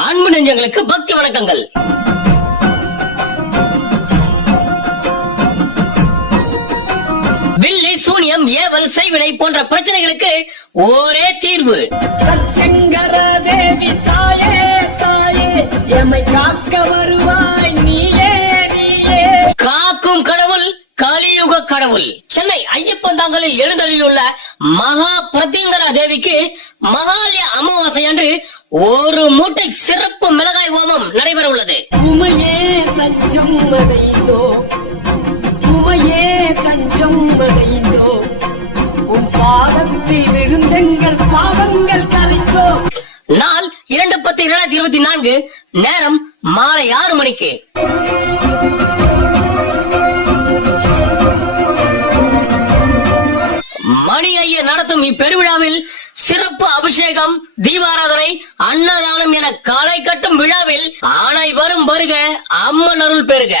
அன்பு நெஞ்சங்களுக்கு பக்தி வணக்கங்கள். பில்லி, சூனியம், ஏவல், செய்வினை போன்ற பிரச்சனைகளுக்கு ஒரே தீர்வு. தேவி தாயே தாயே, எம்மை காக்க வருவாய் நீயே நீயே. காக்கும் கடவுள், கலியுக கடவுள். சென்னை ஐயப்பந்தாங்கலில் எழுந்தருளியுள்ள மகா பிரத்யங்கரா தேவிக்கு மகாலய அமாவாசை அன்று ஒரு மூட்டை சிறப்பு மிளகாய் ஹோமம் நடைபெற உள்ளது. உமையே தஞ்சம் அடைந்தோ, உமையே தஞ்சம் அடைந்தோ, உன் பாதத்தில் விழுந்தெங்கள் பாவங்கள் கரைத்தோ. நாள் 2/10/2024, நேரம் மாலை 6 மணிக்கு. மணி ஐயர் நடத்தும் இப்பெருவிழாவில் சிறப்பு அபிஷேகம், தீபாராதனை, அன்னதானம் என களை கட்டும் விழாவில் அனைவரும் வருக, அம்மன் அருள் பெறுக.